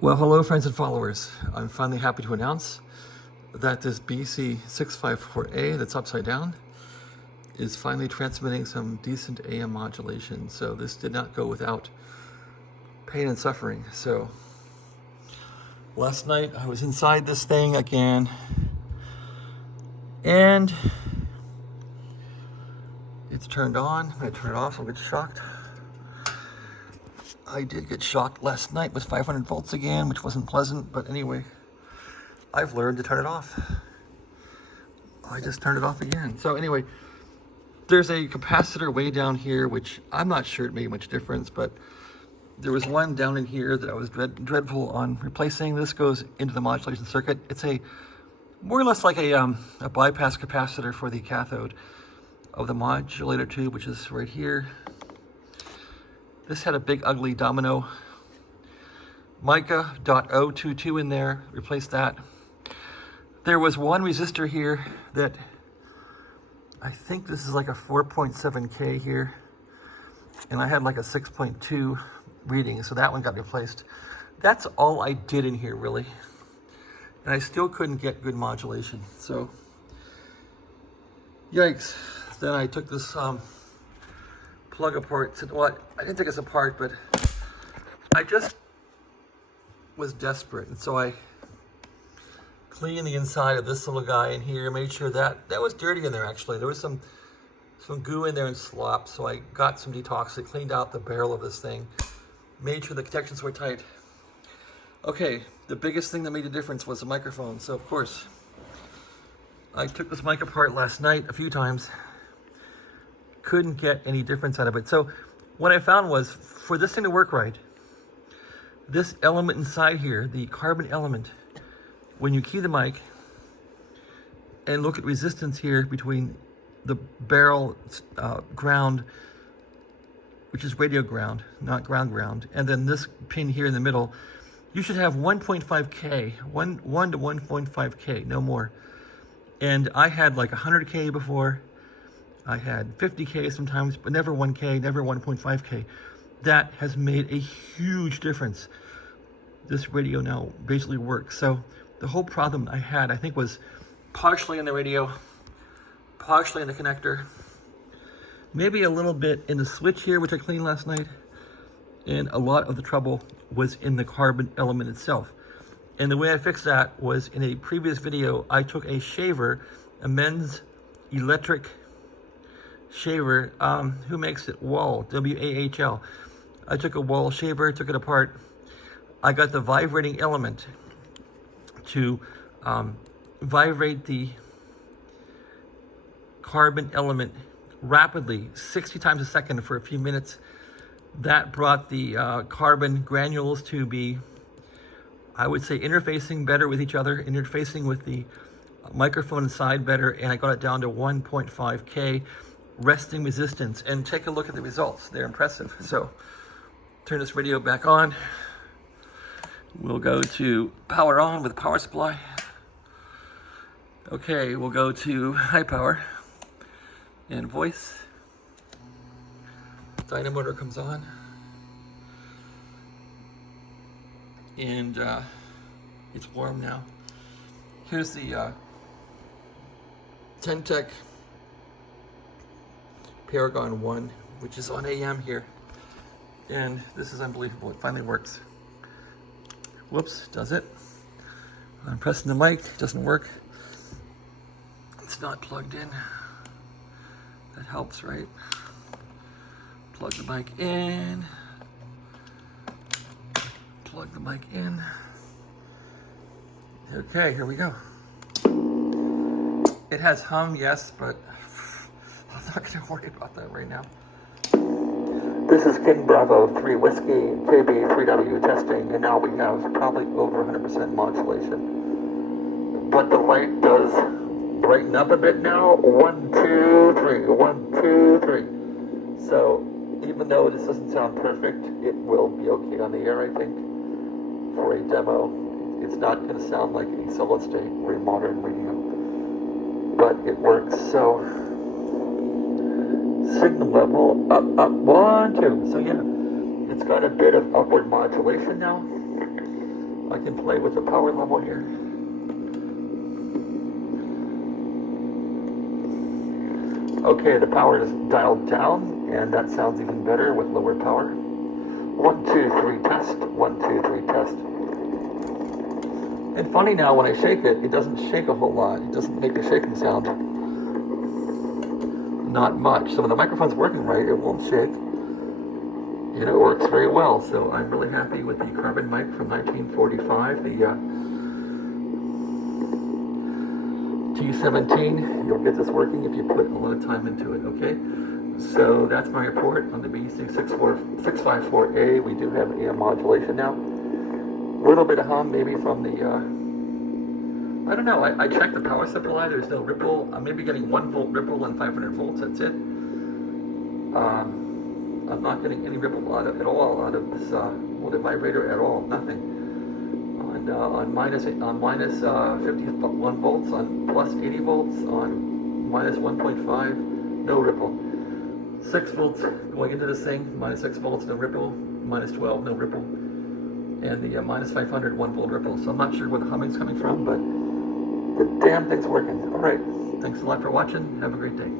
Well, hello friends and followers. I'm finally happy to announce that this BC-654a that's upside down is finally transmitting some decent AM modulation. So this did not go without pain and suffering. So last night I was inside this thing again and it's turned on. I turn it off, I'll get shocked. I did get shocked last night with 500 volts again, which wasn't pleasant, but anyway, I've learned to turn it off. I just turned it off again. So anyway, there's a capacitor way down here, which I'm not sure it made much difference, but there was one down in here that I was dreadful on replacing. This goes into the modulation circuit. It's a more or less like a bypass capacitor for the cathode of the modulator tube, which is right here. This had a big ugly domino mica .022 in there, replaced that. There was one resistor here that I think this is like a 4.7K here, and I had like a 6.2 reading, so that one got replaced. That's all I did in here really, and I still couldn't get good modulation, so yikes. Then I took this plug apart. Well, I didn't take this apart, but I just was desperate, and so I cleaned the inside of this little guy in here, made sure that was dirty in there. Actually, there was some goo in there and slop, so I got some detox. I cleaned out the barrel of this thing, made sure the connections were tight. Okay, the biggest thing that made a difference was the microphone. So of course, I took this mic apart last night a few times. Couldn't get any difference out of it. So what I found was, for this thing to work right, this element inside here, the carbon element, when you key the mic and look at resistance here between the barrel ground, which is radio ground, not ground, and then this pin here in the middle, you should have 1.5K, 1 to 1.5K, no more. And I had like 100K before. I had 50K sometimes, but never 1K, never 1.5K. That has made a huge difference. This radio now basically works. So the whole problem I had, I think, was partially in the radio, partially in the connector, maybe a little bit in the switch here, which I cleaned last night, and a lot of the trouble was in the carbon element itself. And the way I fixed that was, in a previous video, I took a shaver, a men's electric shaver. Who makes it? Wahl, W-A-H-L. I took a Wahl shaver, took it apart. I got the vibrating element to vibrate the carbon element rapidly, 60 times a second for a few minutes. That brought the carbon granules to be, I would say, interfacing better with each other, interfacing with the microphone inside better, and I got it down to 1.5K resting resistance. And take a look at the results. They're impressive. So turn this radio back on. We'll go to power on with power supply. Okay, we'll go to high power and voice. Dynamotor comes on. And it's warm now. Here's the Ten-Tech Paragon 1, which is on AM here. And this is unbelievable. It finally works. Whoops, does it? I'm pressing the mic, it doesn't work. It's not plugged in. That helps, right? Plug the mic in. Plug the mic in. Okay, here we go. It has hum, yes, but I'm not going to worry about that right now. This is King Bravo 3 Whiskey KB3W testing, and now we have probably over 100% modulation. But the light does brighten up a bit now. 1, 2, 3, 1, 2, 3. So even though this doesn't sound perfect, it will be okay on the air, I think, for a demo. It's not going to sound like a solid state or a modern radio, but it works. So signal level up, 1, 2. So yeah, it's got a bit of upward modulation now. And 1, 2, 3, 1, 2, 3. So even though this doesn't sound perfect, it will be okay on the air, I think, for a demo. It's not going to sound like any solid state or a modern radio, but it works. So signal level up, 1, 2. So yeah, it's got a bit of upward modulation now. I can play with the power level here. Okay, the power is dialed down, and that sounds even better with lower power. 1, 2, 3, test. 1, 2, 3, test. And funny now, when I shake it, it doesn't shake a whole lot. It doesn't make a shaking sound. Not much. So when the microphone's working right, it won't shake. And it works very well. So I'm really happy with the carbon mic from 1945, the T17. You'll get this working if you put a lot of time into it, okay? So that's my report on the BC-654a. We do have AM modulation now. A little bit of hum maybe from the, I don't know, I checked the power supply, there's no ripple. I'm maybe getting 1 volt ripple and 500 volts, that's it. I'm not getting any ripple at all out of this motor vibrator at all, nothing. On minus 51 volts, on plus 80 volts, on minus 1.5, no ripple. 6 volts going into this thing, minus 6 volts, no ripple, minus 12, no ripple. And the minus 500, 1 volt ripple. So I'm not sure where the humming's coming from, but the damn thing's working. All right, thanks a lot for watching. Have a great day.